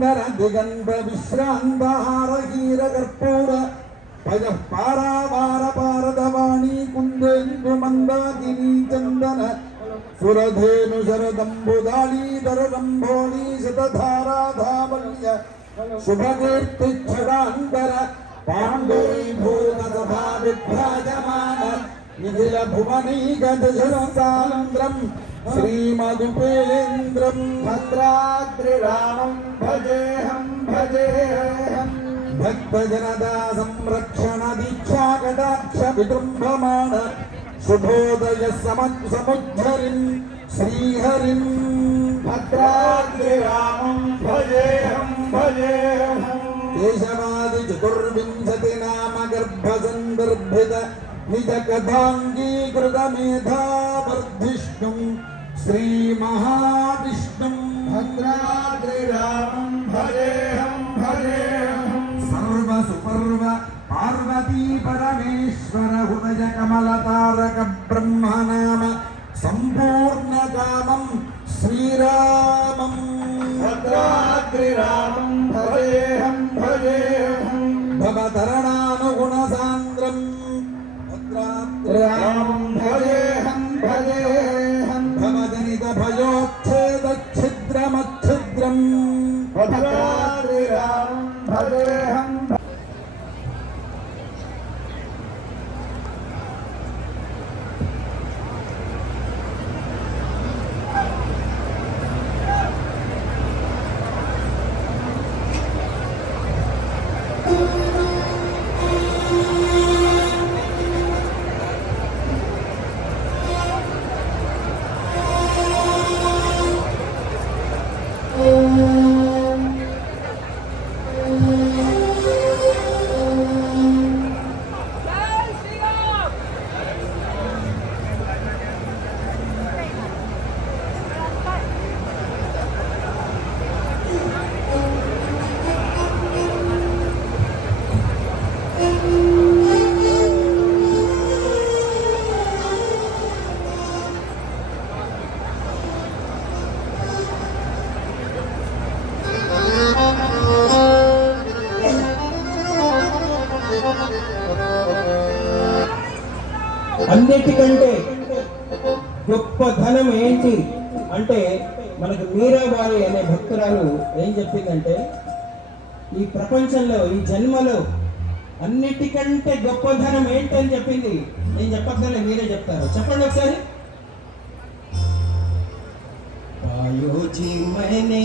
दिगंब विश्रांताहार हीर कर्पूर भज पारावार पारदवाणी कुंदेन्दु मंदाकिनी चंदन सुरधेनु शरदंबुदालीधर रंभोली शतधारा धावल्य शुभकीर्ति छदांतर पांडुरीभूत सभा विभ्राजमान निखिल भुवनी गजशरसान्द्रम श्रीमदुपेन्द्रं भद्राद्रिरामं भजेऽहं भक्तजनदा संरक्षण दीक्षा कटाक्ष विजृम्भमाण शुभोदय समुद्धरिं श्रीहरिं भद्राद्रिरामं भजेऽहं केशवादि चतुर्विंशति नाम गर्भसन्दर्भित निज कथांगीकृत मेधावर्धिष्णुं श्री महाविष्णुं भद्राद्रिरामं भजेऽहं सर्व सुपर्व पार्वती परमेश्वर हृदय कमलतारक ब्रह्मनाम संपूर्ण कामं श्रीरामं भद्राद्रिरामं भजेऽहं भवतरणानुगुण सान्द्रं रामं भजेऽहं भवजनित भयोच्छेद छिद्रमच्छिद्रं भद्राद्रिरामं भजेऽहं అన్నిటికంటే గొప్ప ధనం ఏంటి అంటే మనకు మీరాబాయి అనే భక్తురాలు ఏం చెప్పిందంటే ఈ ప్రపంచంలో ఈ జన్మలో అన్నిటికంటే గొప్ప ధనం ఏంటి అని చెప్పింది. నేను చెప్పక్కర్లే, మీరే చెప్తారు. చెప్పండి ఒకసారి. पायो जी मैंने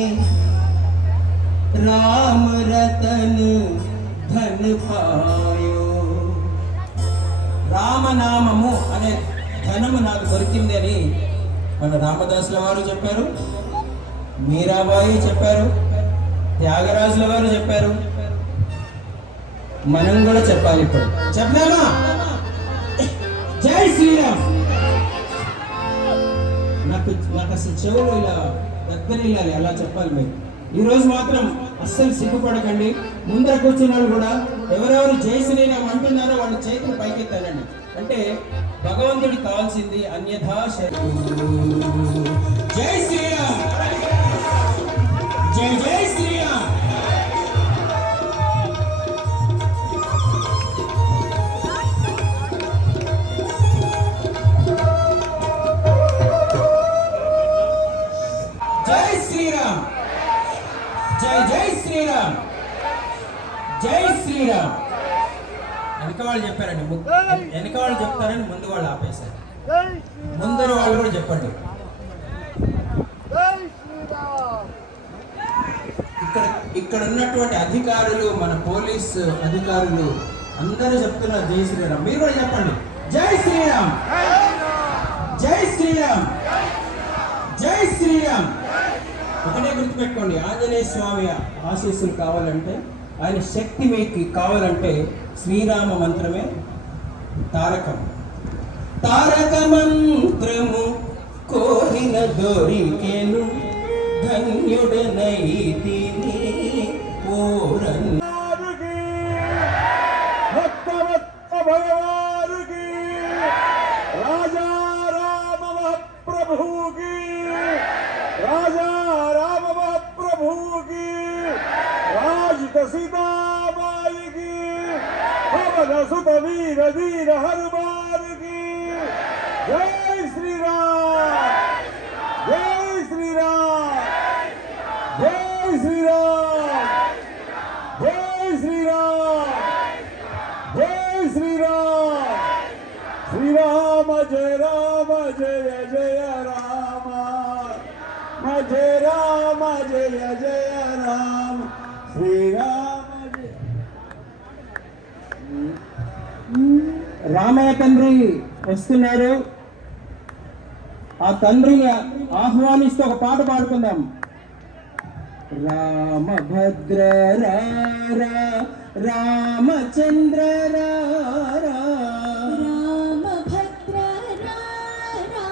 राम रतन धन पायो, రామనామము అనే ధనము నాకు దొరికింది అని మన రామదాసుల వారు చెప్పారు, మీరాబాయి చెప్పారు, త్యాగరాజుల వారు చెప్పారు. మనం కూడా చెప్పాలి. ఇప్పుడు చెప్దామా? జై శ్రీరామ్. నాకు అసలు చెవులు ఇలా దగ్గర వెళ్ళాలి, అలా చెప్పాలి మీరు. ఈరోజు మాత్రం అస్సలు సిగ్గుపడకండి. ముందర కూర్చున్న వాళ్ళు కూడా ఎవరెవరు జై శ్రీరామ్ అంటున్నారో వాళ్ళు చేతులు పైకెత్తాలండి. అంటే భగవంతుడికి కావాల్సింది అన్యథా జై శ్రీరామ్, జై జై శ్రీరామ్. జై శ్రీరామ్, జై జై శ్రీరామ్, జై శ్రీరామ్. వెనక వాళ్ళు చెప్పారండి, వెనక వాళ్ళు చెప్తారని ముందు వాళ్ళు ఆపేశారు. ముందర వాళ్ళు కూడా చెప్పండి. ఇక్కడ ఉన్నటువంటి అధికారులు, మన పోలీసు అధికారులు అందరూ చెప్తున్నారు జై శ్రీరామ్. మీరు కూడా చెప్పండి జై శ్రీరామ్, జై శ్రీరామ్, జై శ్రీరామ్. ఒకటే గుర్తుపెట్టుకోండి, ఆంజనేయ స్వామి ఆశీస్సులు కావాలంటే, ఆయన శక్తి మీకు కావాలంటే శ్రీరామ మంత్రమే తారకం. తారక మంత్రము కోరిన దొరికెను, ధన్యుడనైతిని పూరన్. రాజా రామ ప్రభు की, राजा राम प्रभु की। सीताबाई की, पवन सुत वीर धीर हनुमान की जय श्री राम, जय श्री राम, जय श्री राम, जय श्री राम, जय श्री राम, श्री राम जय राम जय जय राम, जय राम जय जय राम, श्री राम जय। రామయ్య తండ్రి వస్తున్నారు. ఆ తండ్రిని ఆహ్వానిస్తూ ఒక పాట పాడుకుందాం. రామభద్ర రారా రామచంద్ర రారా, రామభద్ర రారా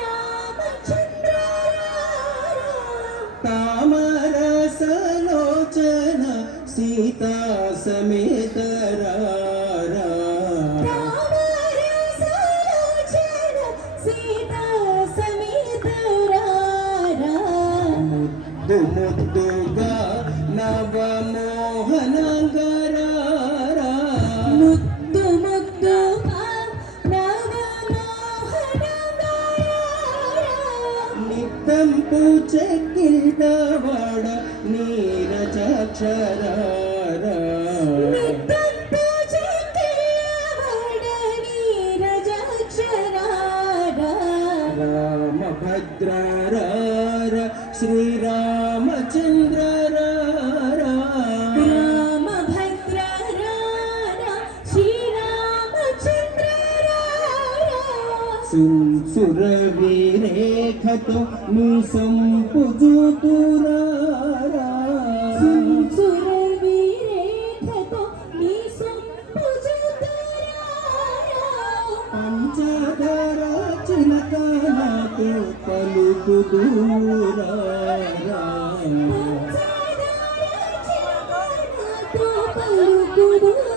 రామచంద్ర రారా, తామరసలోచన సీతా సమేత రారా, రామరసలోచన సీతా సమేత రారా, ముద్దు ముద్దుగా నవమోహనంగరారా, ముద్దు ముద్దుగా నవమోహనంగరారా, నిత్తంపు చెక్కిటవాడ నీరజాక్షరారా, నిత్తంపు చెక్కిటవాడ నీరజాక్షరారా, రామభద్ర రారా శ్రీరామచంద్ర రారా, రామభద్ర రారా శ్రీరామచంద్ర రారా, సురవిరేఖతో నీ సొంపు జూతురారా, సురవిరేఖతో నీ సొంపు జూతురారా, పంచధర చిలక నాతో పలుకుదూరారా, పంచదార చిలకనాతో పలుకుదురారా,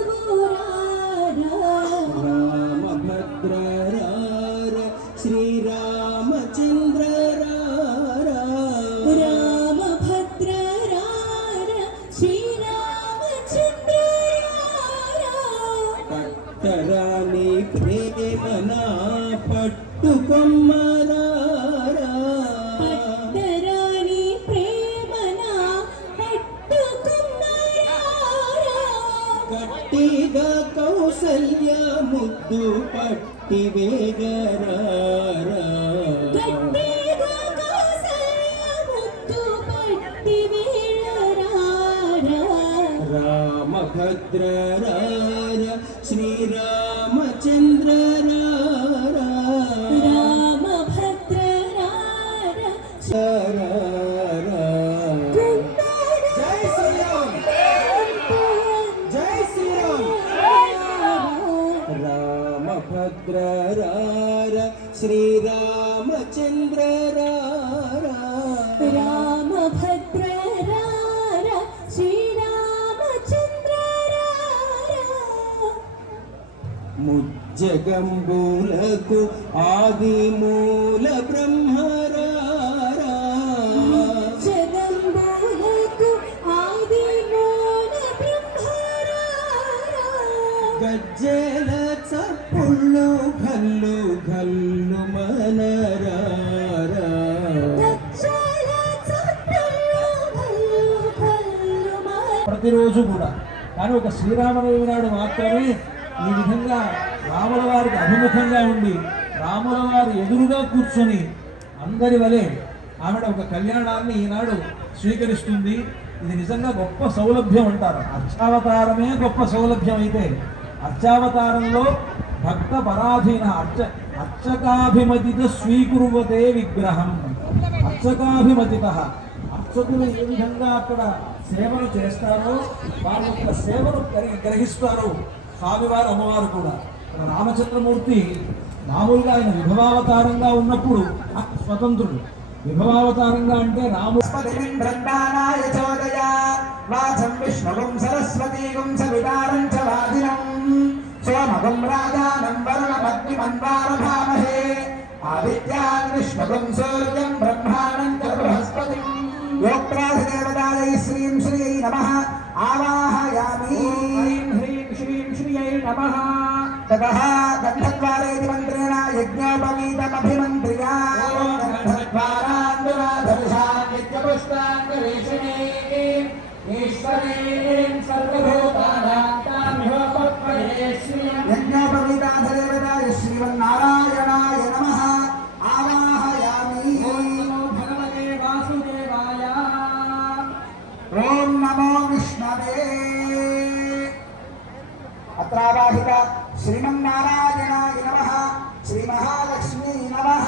రామభద్ర రారా శ్రీరామచంద్ర రారా, రామభద్ర రారా శ్రీరామచంద్ర రారా, పట్టరాని ప్రేమనా పట్టుకొమ్మరారా, పట్టరాని ప్రేమన పట్టుకున్నారా, గట్టిగా కౌసల్య ముద్దు పట్టి వేగరారా, గట్టిగా కౌసల్య ముద్దు పట్టి వేళరారా, రామభద్ర రారా శ్రీరామచంద్ర రారా, రామభద్ర రారా రారా. జై శ్రీరామ్, జై శ్రీరామ్. రామభద్ర రారా శ్రీరామచంద్ర రారా, రామభద్ర రారా శ్రీరామచంద్ర రారా, ముజ్జగంబులకు ఆది మూల బ్రహ్మరారా, జగంబులకు ఆది మూల బ్రహ్మరారా, గజ్జెల చప్పుళ్ళు ఘల్లు ఘల్లు మనరారా, గజ్జల చప్పుళ్ళు భల్లు భల్లు మన ప్రతిరోజు కూడా. కానీ ఒక శ్రీరామనవమి నాడు మాత్రమే ఈ విధంగా రాముల వారికి అభిముఖంగా ఉండి రాముల వారి ఎదురుగా కూర్చొని అందరి వలె ఆవిడ ఒక కళ్యాణాన్ని ఈనాడు స్వీకరిస్తుంది. ఇది నిజంగా గొప్ప సౌలభ్యం అంటారు. అర్చావతారమే గొప్ప సౌలభ్యం అయితే అర్చావతారంలో భక్త పరాధీన అర్చకాభిమతిత స్వీకురువతే విగ్రహం. అర్చకాభిమతిత అర్చకులు ఏ విధంగా అక్కడ సేవలు చేస్తారో వారి యొక్క సేవను గ్రహిస్తారు స్వామివారు అమ్మవారు కూడా. రామచంద్రమూర్తి మామూలుగా ఆయన విభవావతారంగా ఉన్నప్పుడు స్వతంత్రుడు. విభవావతారంగా అంటే రాముడు బ్రహ్మానాయ చోదయ వాచం విష్ణువం సరస్వతీగం సవితారం చ వాదినం సోమగం రాజానం వరుణమగ్నిమన్వారభామహే ఆదిత్యాన్ విష్ణువం సూర్యం బ్రహ్మాణం చ బృహస్పతిం యోక్త్రాధిదేవతాయై శ్రీం శ్రీయై నమః आवाहयामि ह्रीं ह्रीं श्रीं श्रियै नमः ततः गन्धद्वारेति मन्त्रेण यज्ञोपवीतमभिमन्त्र्या गन्धद्वारान्दुराधर्षान्नित्यपुष्टाङ्गरेषिणे ईश्वरीं सर्वभूतानां तामिहोपत्वये श्रियम् यज्ञोपवीताधदेवताय श्रीमन्नारायणाय नमः आवाहयामि ॐ नमो भगवते वासुदेवाय ॐ नमो विष्णवे अत्रावाहित श्रीमन्नारायणाय नमः श्रीमहालक्ष्मी नमः